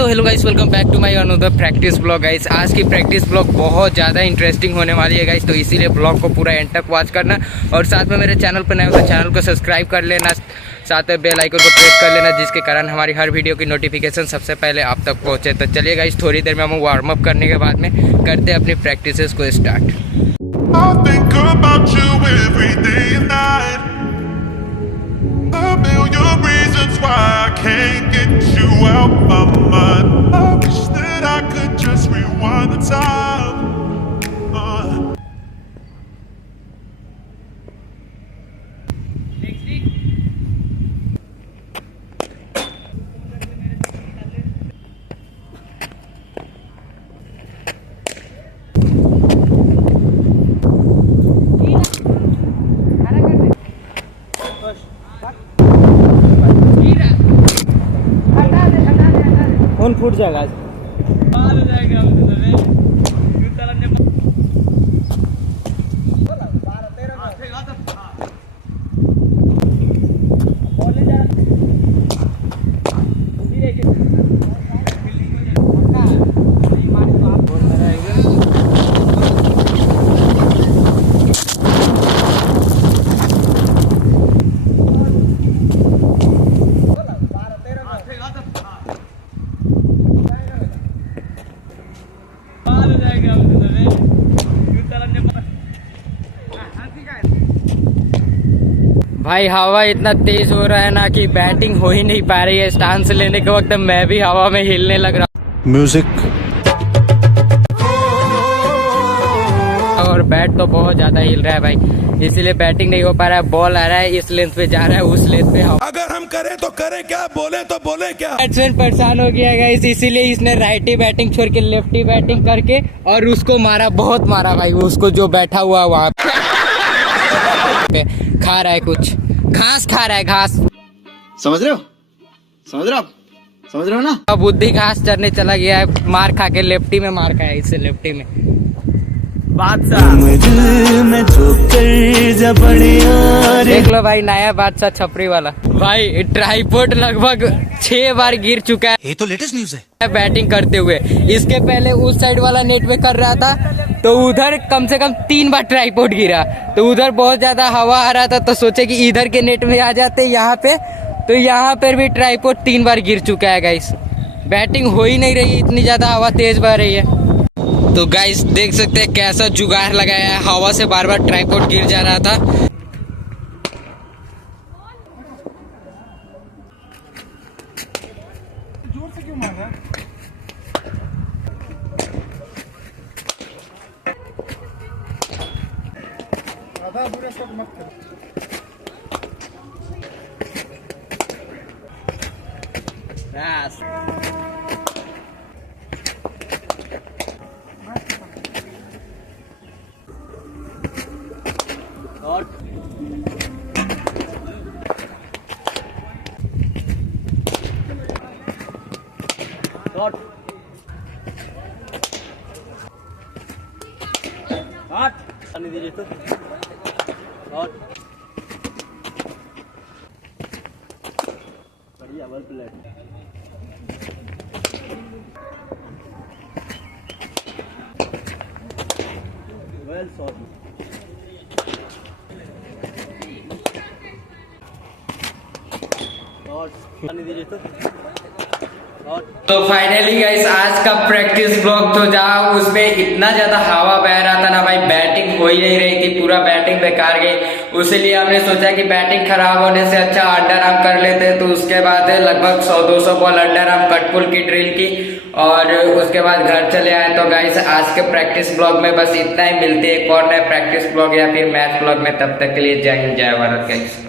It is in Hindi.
तो hello guys, welcome back to my another practice blog guys. आज की प्रैक्टिस ब्लॉग बहुत ज़्यादा इंटरेस्टिंग होने वाली है गाइस, तो इसीलिए ब्लॉग को पूरा एंड तक वॉच करना और साथ में मेरे चैनल पर नए हो तो चैनल को सब्सक्राइब कर लेना, साथ में बेल आइकन को प्रेस कर लेना, जिसके कारण हमारी हर वीडियो की नोटिफिकेशन सबसे पहले आप तक पहुँचे। तो चलिए गाइस, थोड़ी देर में हम वार्म अप करने के बाद में करते हैं अपनी प्रैक्टिसेस को start. Why I can't get you out my mind. I wish that I could just rewind the time. Phone फूट जाएगा भाई। हवा इतना तेज हो रहा है ना कि बैटिंग हो ही नहीं पा रही है। स्टांस लेने के वक्त मैं भी हवा में हिलने लग रहा म्यूजिक और बैट तो बहुत ज्यादा हिल रहा है भाई, इसीलिए बैटिंग नहीं हो पा रहा है। बॉल आ रहा है, इस लेंथ पे जा रहा है, उस लेंथ पे अगर हम करें तो करें क्या, बोले तो बोले क्या। बैट्समैन परेशान हो गया गाइस, इसीलिए इसने राइटी बैटिंग छोड़ के लेफ्टी बैटिंग करके और उसको मारा, बहुत मारा भाई। उसको जो बैठा हुआ वहां पे खा रहा है, कुछ घास खा रहा है, घास। समझ रहे हो, समझ रहे हो, समझ रहे हो ना। अब बुद्धि घास चरने चला गया है, मार खा के लेफ्टी में मार खाया इससे, लेफ्टी में। देख लो भाई, नया बादशाह छपरी वाला भाई। ट्राइपॉड लगभग 6 बार गिर चुका है, ये तो लेटेस्ट न्यूज है। बैटिंग करते हुए इसके पहले उस साइड वाला नेट में कर रहा था, तो उधर कम से कम 3 बार ट्राइपॉड गिरा, तो उधर बहुत ज्यादा हवा आ रहा था, तो सोचे कि इधर के नेट में आ जाते यहाँ पे, तो यहाँ पर भी ट्राइपॉड 3 बार गिर चुका है गाइस। बैटिंग हो ही नहीं रही, इतनी ज्यादा हवा तेज बह रही है। तो गाइस देख सकते हैं कैसा जुगाड़ लगाया है, हवा से बार बार ट्राइपॉड गिर जा रहा था। जोर से क्यों मार रहा है? आधा बुरा शॉट मत करो। दीजिए तो बढ़िया वेल प्लेड। Well shot. दीजिए तो फाइनली गाइस, आज का प्रैक्टिस ब्लॉग तो जहाँ उसमें इतना ज्यादा हवा बह रहा था ना भाई, बैटिंग हो ही नहीं रही थी, पूरा बैटिंग बेकार गई। उसीलिए हमने सोचा कि बैटिंग खराब होने से अच्छा अंडर आर्म कर लेते, तो उसके बाद लगभग 100-200 बॉल अंडर आर्म कटपुल की ड्रिल की और उसके बाद घर चले आए। तो गाइस आज के प्रैक्टिस ब्लॉग में बस इतना ही, मिलते हैं एक और नए प्रैक्टिस ब्लॉग या फिर मैच ब्लॉग में। तब तक के लिए जय हिंद, जय भारत गाइस।